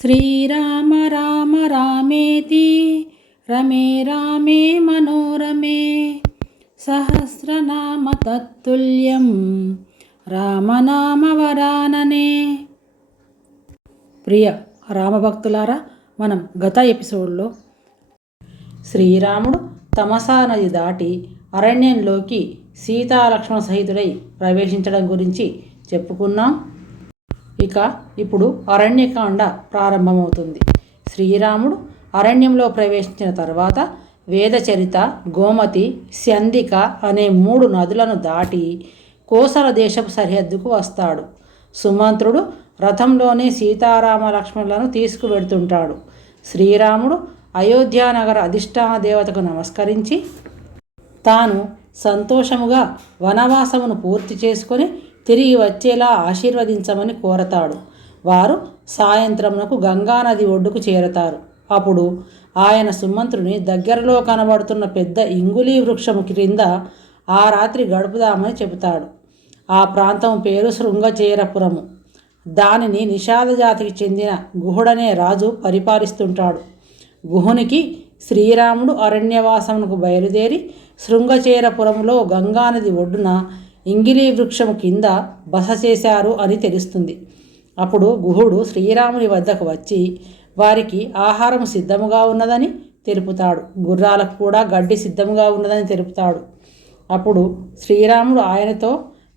శ్రీరామ రామ రామేతి రమే రామే మనోరమే. సహస్రనామ తత్తుల్యం రామనామ వరాననే ప్రియ రామభక్తులారా మనం గత ఎపిసోడ్లో శ్రీరాముడు తమసా నది దాటి అరణ్యంలోకి సీతాలక్ష్మణ సహితుడై ప్రవేశించడం గురించి చెప్పుకున్నాం. ఇక ఇప్పుడు అరణ్యకాండ ప్రారంభమవుతుంది. శ్రీరాముడు అరణ్యంలో ప్రవేశించిన తర్వాత వేదచరిత గోమతి సంధిక అనే మూడు నదులను దాటి కోసల దేశపు సరిహద్దుకు వస్తాడు. సుమంత్రుడు రథంలోనే సీతారామ లక్ష్మణులను తీసుకువెడుతుంటాడు. శ్రీరాముడు అయోధ్యానగర అధిష్టాన దేవతకు నమస్కరించి తాను సంతోషముగా వనవాసమును పూర్తి చేసుకొని తిరిగి వచ్చేలా ఆశీర్వదించమని కోరతాడు. వారు సాయంత్రమునకు గంగానది ఒడ్డుకు చేరతారు. అప్పుడు ఆయన సుమంత్రుని దగ్గరలో కనబడుతున్న పెద్ద ఇంగుళీ వృక్షము క్రింద ఆ రాత్రి గడుపుదామని చెబుతాడు. ఆ ప్రాంతం పేరు శృంగచేరపురము. దానిని నిషాద జాతికి చెందిన గుహుడనే రాజు పరిపాలిస్తుంటాడు. గుహునికి శ్రీరాముడు అరణ్యవాసమునకు బయలుదేరి శృంగచేరపురంలో గంగానది ఒడ్డున ఇంగిలి వృక్షము కింద బస చేశారు అని తెలుస్తుంది. అప్పుడు గుహుడు శ్రీరాముని వద్దకు వచ్చి వారికి ఆహారం సిద్ధముగా ఉన్నదని తెలుపుతాడు. గుర్రాలకు కూడా గడ్డి సిద్ధముగా ఉన్నదని తెలుపుతాడు. అప్పుడు శ్రీరాముడు ఆయనతో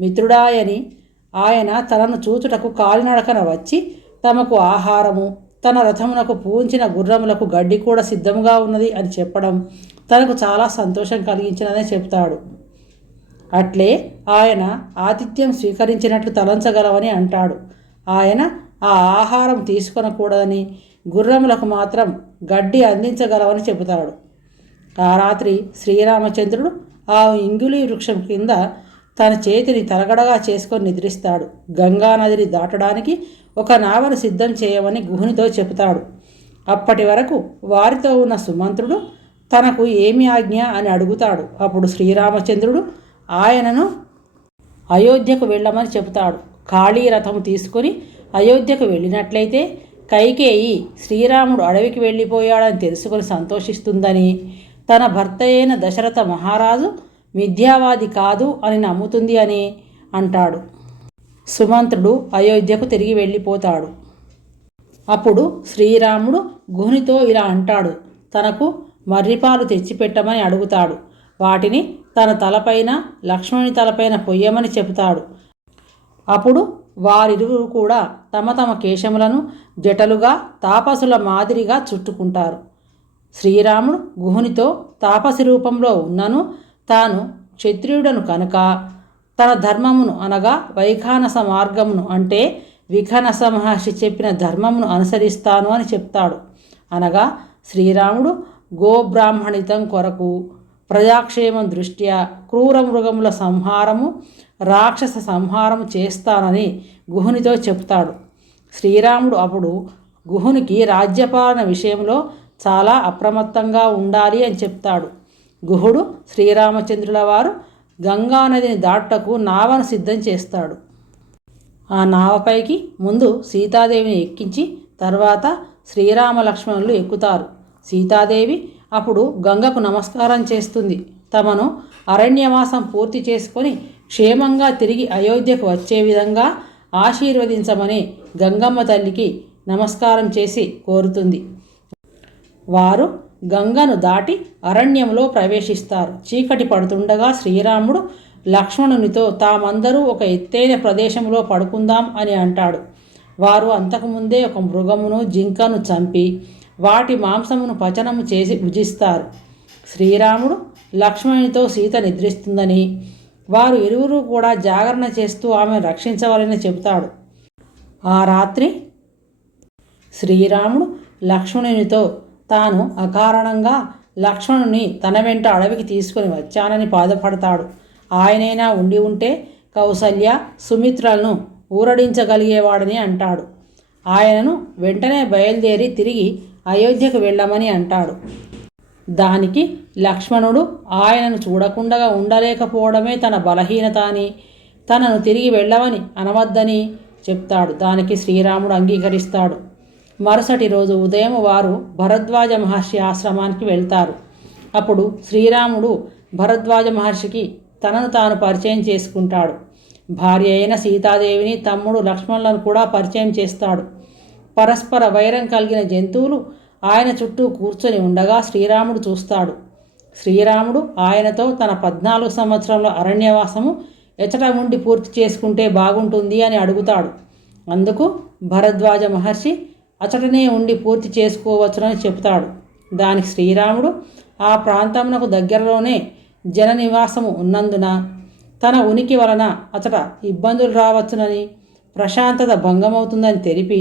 మిత్రుడాయని ఆయన తనను చూచుటకు కాలినడకన వచ్చి తమకు ఆహారము తన రథమునకు పూంచిన గుర్రములకు గడ్డి కూడా సిద్ధముగా ఉన్నది అని చెప్పడం తనకు చాలా సంతోషం కలిగించినదని చెప్తాడు. అట్లే ఆయన ఆతిథ్యం స్వీకరించినట్లు తలంచగలవని అంటాడు. ఆయన ఆ ఆహారం తీసుకొనకూడదని గుర్రములకు మాత్రం గడ్డి అందించగలవని చెబుతాడు. ఆ రాత్రి శ్రీరామచంద్రుడు ఆ ఇంగులి వృక్షం కింద తన చేతిని తలగడగా చేసుకొని నిద్రిస్తాడు. గంగానదిని దాటడానికి ఒక నావను సిద్ధం చేయమని గుహునితో చెబుతాడు. అప్పటి వరకు వారితో ఉన్న సుమంత్రుడు తనకు ఏమి ఆజ్ఞ అని అడుగుతాడు. అప్పుడు శ్రీరామచంద్రుడు ఆయనను అయోధ్యకు వెళ్ళమని చెబుతాడు. ఖాళీ రథము తీసుకుని అయోధ్యకు వెళ్ళినట్లయితే కైకేయి శ్రీరాముడు అడవికి వెళ్ళిపోయాడని తెలుసుకొని సంతోషిస్తుందని తన భర్త అయిన దశరథ మహారాజు మిథ్యావాది కాదు అని నమ్ముతుంది అని అంటాడు. సుమంత్రుడు అయోధ్యకు తిరిగి వెళ్ళిపోతాడు. అప్పుడు శ్రీరాముడు గుహునితో ఇలా అంటాడు. తనకు మర్రిపాలు తెచ్చిపెట్టమని అడుగుతాడు. వాటిని తన తలపైన లక్ష్మణుని తలపైన పొయ్యమని చెబుతాడు. అప్పుడు వారిరువురు కూడా తమ తమ కేశములను జటలుగా తాపసుల మాదిరిగా చుట్టుకుంటారు. శ్రీరాముడు గుహునితో తాపసి రూపంలో ఉన్నను తాను క్షత్రియుడను కనుక తన ధర్మమును అనగా వైఖానస మార్గమును అంటే విఘనస మహర్షి చెప్పిన ధర్మమును అనుసరిస్తాను అని చెప్తాడు. అనగా శ్రీరాముడు గోబ్రాహ్మణితం కొరకు ప్రజాక్షేమం దృష్ట్యా క్రూర మృగముల సంహారము రాక్షస సంహారము చేస్తానని గుహునితో చెప్తాడు. శ్రీరాముడు అప్పుడు గుహునికి రాజ్యపాలన విషయంలో చాలా అప్రమత్తంగా ఉండాలి అని చెప్తాడు. గుహుడు శ్రీరామచంద్రుల వారు గంగానదిని దాటకు నావను సిద్ధం చేస్తాడు. ఆ నావపైకి ముందు సీతాదేవిని ఎక్కించి తర్వాత శ్రీరామ లక్ష్మణులు ఎక్కుతారు. సీతాదేవి అప్పుడు గంగకు నమస్కారం చేస్తుంది. తమను అరణ్యవాసం పూర్తి చేసుకొని క్షేమంగా తిరిగి అయోధ్యకు వచ్చే విధంగా ఆశీర్వదించమని గంగమ్మ తల్లికి నమస్కారం చేసి కోరుతుంది. వారు గంగను దాటి అరణ్యంలో ప్రవేశిస్తారు. చీకటి పడుతుండగా శ్రీరాముడు లక్ష్మణునితో తామందరూ ఒక ఎత్తైన ప్రదేశంలో పడుకుందాం అని అంటాడు. వారు అంతకుముందే ఒక మృగమును జింకను చంపి వాటి మాంసమును పచనము చేసి భుజిస్తారు. శ్రీరాముడు లక్ష్మణునితో సీత నిద్రిస్తుందని వారు ఇరువురు కూడా జాగరణ చేస్తూ ఆమెను రక్షించవాలని చెబుతాడు. ఆ రాత్రి శ్రీరాముడు లక్ష్మణునితో తాను అకారణంగా లక్ష్మణుని తన వెంట అడవికి తీసుకుని వచ్చానని బాధపడతాడు. ఆయనైనా ఉండి ఉంటే కౌసల్య సుమిత్రలను ఊరడించగలిగేవాడని అంటాడు. ఆయనను వెంటనే బయలుదేరి తిరిగి అయోధ్యకు వెళ్ళమని అంటాడు. దానికి లక్ష్మణుడు ఆయనను చూడకుండా ఉండలేకపోవడమే తన బలహీనత అని తనను తిరిగి వెళ్ళమని అనవద్దని చెప్తాడు. దానికి శ్రీరాముడు అంగీకరిస్తాడు. మరుసటి రోజు ఉదయం వారు భరద్వాజ మహర్షి ఆశ్రమానికి వెళ్తారు. అప్పుడు శ్రీరాముడు భరద్వాజ మహర్షికి తనను తాను పరిచయం చేసుకుంటాడు. భార్య అయిన సీతాదేవిని తమ్ముడు లక్ష్మణులను కూడా పరిచయం చేస్తాడు. పరస్పర వైరం కలిగిన జంతువులు ఆయన చుట్టూ కూర్చొని ఉండగా శ్రీరాముడు చూస్తాడు. శ్రీరాముడు ఆయనతో తన పద్నాలుగు సంవత్సరంలో అరణ్యవాసము ఎచట ఉండి పూర్తి చేసుకుంటే బాగుంటుంది అని అడుగుతాడు. అందుకు భరద్వాజ మహర్షి అచటనే ఉండి పూర్తి చేసుకోవచ్చునని చెబుతాడు. దానికి శ్రీరాముడు ఆ ప్రాంతమునకు దగ్గరలోనే జన నివాసము ఉన్నందున తన ఉనికి వలన అతట ఇబ్బందులు రావచ్చునని ప్రశాంతత భంగమవుతుందని తెలిపి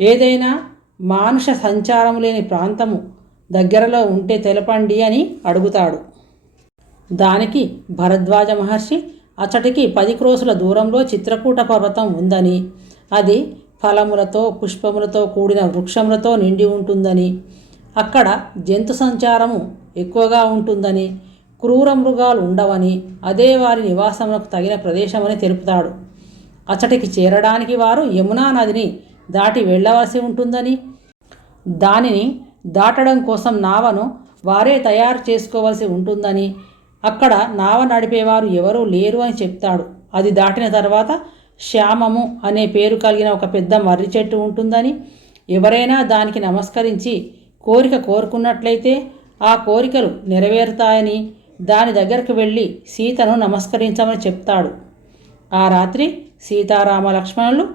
ఏదైనా మానుష సంచారం లేని ప్రాంతము దగ్గరలో ఉంటే తెలపండి అని అడుగుతాడు. దానికి భరద్వాజ మహర్షి అచ్చటికి పది క్రోసుల దూరంలో చిత్రకూట పర్వతం ఉందని అది ఫలములతో పుష్పములతో కూడిన వృక్షములతో నిండి ఉంటుందని అక్కడ జంతు సంచారము ఎక్కువగా ఉంటుందని క్రూర మృగాలు ఉండవని అదే వారి నివాసములకు తగిన ప్రదేశమని తెలుపుతాడు. అచ్చటికి చేరడానికి వారు యమునా నదిని దాటి వెళ్ళవలసి ఉంటుందని. దానిని దాటడం కోసం నావను వారే తయారు చేసుకోవలసి ఉంటుందని. అక్కడ నావ నడిపేవారు ఎవరూ లేరు అని చెప్తాడు. అది దాటిన తర్వాత శ్యామము అనే పేరు కలిగిన ఒక పెద్ద మర్రి చెట్టు ఉంటుందని. ఎవరైనా దానికి నమస్కరించి కోరిక కోరుకున్నట్లయితే ఆ కోరికలు నెరవేరుతాయని దాని దగ్గరకు వెళ్ళి సీతను నమస్కరించమని చెప్తాడు. ఆ రాత్రి సీతారామ లక్ష్మణులు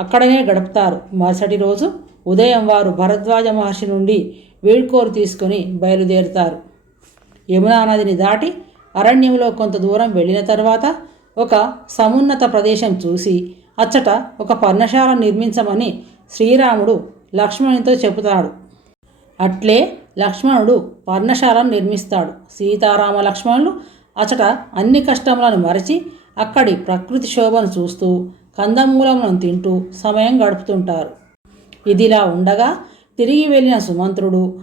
అక్కడనే గడుపుతారు. మరుసటి రోజు ఉదయం వారు భరద్వాజ మహర్షి నుండి వేడుకోరు తీసుకుని బయలుదేరుతారు. యమునా నదిని దాటి అరణ్యంలో కొంత దూరం వెళ్ళిన తర్వాత ఒక సమున్నత ప్రదేశం చూసి అచ్చట ఒక పర్ణశాల నిర్మించమని శ్రీరాముడు లక్ష్మణునితో చెబుతాడు. అట్లే లక్ష్మణుడు పర్ణశాలను నిర్మిస్తాడు. సీతారామ లక్ష్మణులు అచట అన్ని కష్టములను మరచి అక్కడి ప్రకృతి శోభను చూస్తూ కందమూలములను తింటూ సమయం గడుపుతుంటారు. ఇదిలా ఉండగా తిరిగి వెళ్ళిన సుమంత్రుడు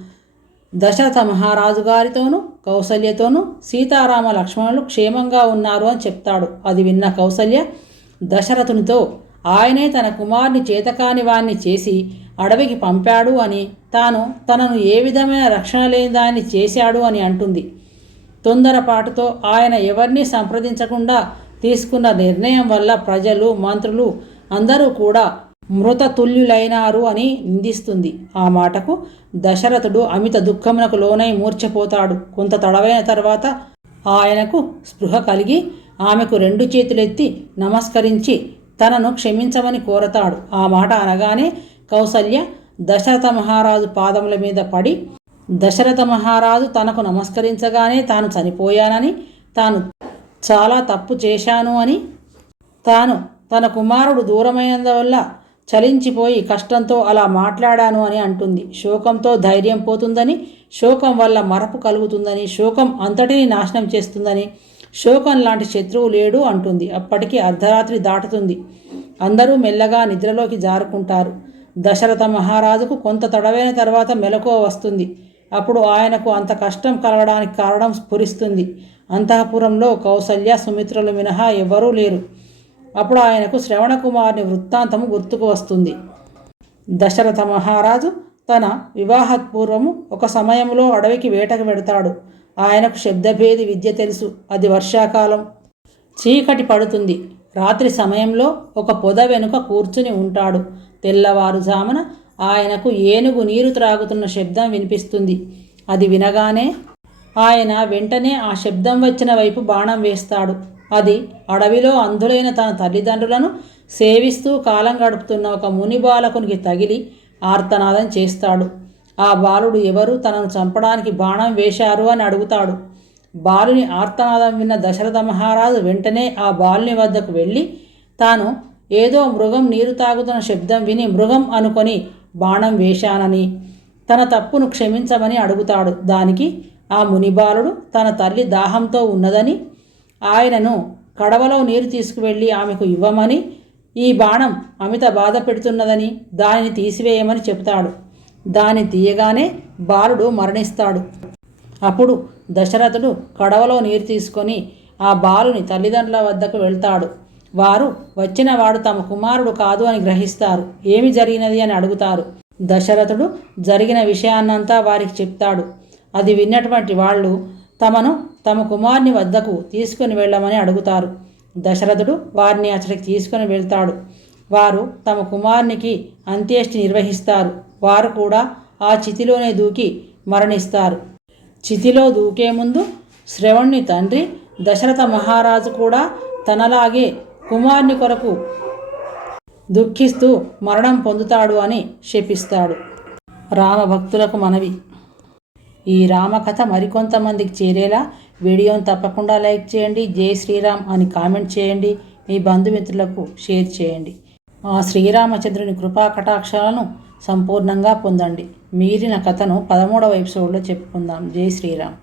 దశరథ మహారాజు గారితోనూ కౌసల్యతోనూ సీతారామ లక్ష్మణులు క్షేమంగా ఉన్నారు అని చెప్తాడు. అది విన్న కౌసల్య దశరథునితో ఆయనే తన కుమారుని చేతకాని వాణ్ణి చేసి అడవికి పంపాడు అని తాను తనను ఏ విధమైన రక్షణ లేని దాన్ని చేశాడు అని అంటుంది. తొందరపాటుతో ఆయన ఎవరిని సంప్రదించకుండా తీసుకున్న నిర్ణయం వల్ల ప్రజలు మంత్రులు అందరూ కూడా మృతతుల్యులైనారు అని నిందిస్తుంది. ఆ మాటకు దశరథుడు అమిత దుఃఖమునకు లోనై మూర్ఛపోతాడు. కొంత తడవైన తర్వాత ఆయనకు స్పృహ కలిగి ఆమెకు రెండు చేతులెత్తి నమస్కరించి తనను క్షమించమని కోరతాడు. ఆ మాట అనగానే కౌసల్య దశరథ మహారాజు పాదముల మీద పడి దశరథ మహారాజు తనకు నమస్కరించగానే తాను చనిపోయానని తాను చాలా తప్పు చేశాను అని తాను తన కుమారుడు దూరమైనందువల్ల చలించిపోయి కష్టంతో అలా మాట్లాడాను అని అంటుంది. శోకంతో ధైర్యం పోతుందని శోకం వల్ల మరపు కలుగుతుందని శోకం అంతటిని నాశనం చేస్తుందని శోకం లాంటి శత్రువు లేడు అంటుంది. అప్పటికి అర్ధరాత్రి దాటుతుంది. అందరూ మెల్లగా నిద్రలోకి జారుకుంటారు. దశరథ మహారాజుకు కొంత తడవైన తర్వాత మెలకువ వస్తుంది. అప్పుడు ఆయనకు అంత కష్టం కలగడానికి కారణం స్ఫురిస్తుంది. అంతఃపురంలో కౌసల్య సుమిత్రులు మినహా ఎవ్వరూ లేరు. అప్పుడు ఆయనకు శ్రవణకుమారుని వృత్తాంతము గుర్తుకు వస్తుంది. దశరథ మహారాజు తన వివాహపూర్వము ఒక సమయంలో అడవికి వేటకు వెడతాడు. ఆయనకు శబ్దభేది విద్య తెలుసు. అది వర్షాకాలం. చీకటి పడుతుంది. రాత్రి సమయంలో ఒక పొద వెనుక కూర్చుని ఉంటాడు. తెల్లవారుజామున ఆయనకు ఏనుగు నీరు త్రాగుతున్న శబ్దం వినిపిస్తుంది. అది వినగానే ఆయన వెంటనే ఆ శబ్దం వచ్చిన వైపు బాణం వేస్తాడు. అది అడవిలో అంధులైన తన తల్లిదండ్రులను సేవిస్తూ కాలం గడుపుతున్న ఒక ముని బాలకునికి తగిలి ఆర్తనాదం చేస్తాడు. ఆ బాలుడు ఎవరు? తనను చంపడానికి బాణం వేశారు అని అడుగుతాడు. బాలుని ఆర్తనాదం విన్న దశరథ మహారాజు వెంటనే ఆ బాలుని వద్దకు వెళ్ళి తాను ఏదో మృగం నీరు తాగుతున్న శబ్దం విని మృగం అనుకొని బాణం వేశానని తన తప్పును క్షమించమని అడుగుతాడు. దానికి ఆ మునిబాలుడు తన తల్లి దాహంతో ఉన్నదని ఆయనను కడవలో నీరు తీసుకువెళ్ళి ఆమెకు ఇవ్వమని ఈ బాణం అమిత బాధ పెడుతున్నదని దానిని తీసివేయమని చెబుతాడు. దాన్ని తీయగానే బాలుడు మరణిస్తాడు. అప్పుడు దశరథుడు కడవలో నీరు తీసుకొని ఆ బాలుని తల్లిదండ్రుల వద్దకు వెళ్తాడు. వారు వచ్చిన వాడు తమ కుమారుడు కాదు అని గ్రహిస్తారు. ఏమి జరిగినది అని అడుగుతారు. దశరథుడు జరిగిన విషయాన్నంతా వారికి చెప్తాడు. అది విన్నటువంటి వాళ్ళు తమను తమ కుమారుని వద్దకు తీసుకుని వెళ్ళమని అడుగుతారు. దశరథుడు వారిని అతడికి తీసుకుని వెళ్తాడు. వారు తమ కుమారునికి అంత్యేష్టి నిర్వహిస్తారు. వారు కూడా ఆ చితిలోనే దూకి మరణిస్తారు. చితిలో దూకే ముందు శ్రవణ్ణి తండ్రి దశరథ మహారాజు కూడా తనలాగే కుమారుని కొరకు దుఃఖిస్తూ మరణం పొందుతాడు అని శపిస్తాడు. రామభక్తులకు మనవి. ఈ రామకథ మరికొంతమందికి చేరేలా వీడియోని తప్పకుండా లైక్ చేయండి జై శ్రీరామ్ అని కామెంట్ చేయండి మీ బంధుమిత్రులకు షేర్ చేయండి. ఆ శ్రీరామచంద్రుని కృపా కటాక్షాలను సంపూర్ణంగా పొందండి. మీరిన కథను పదమూడవ ఎపిసోడ్లో చెప్పుకుందాం. జై శ్రీరామ్.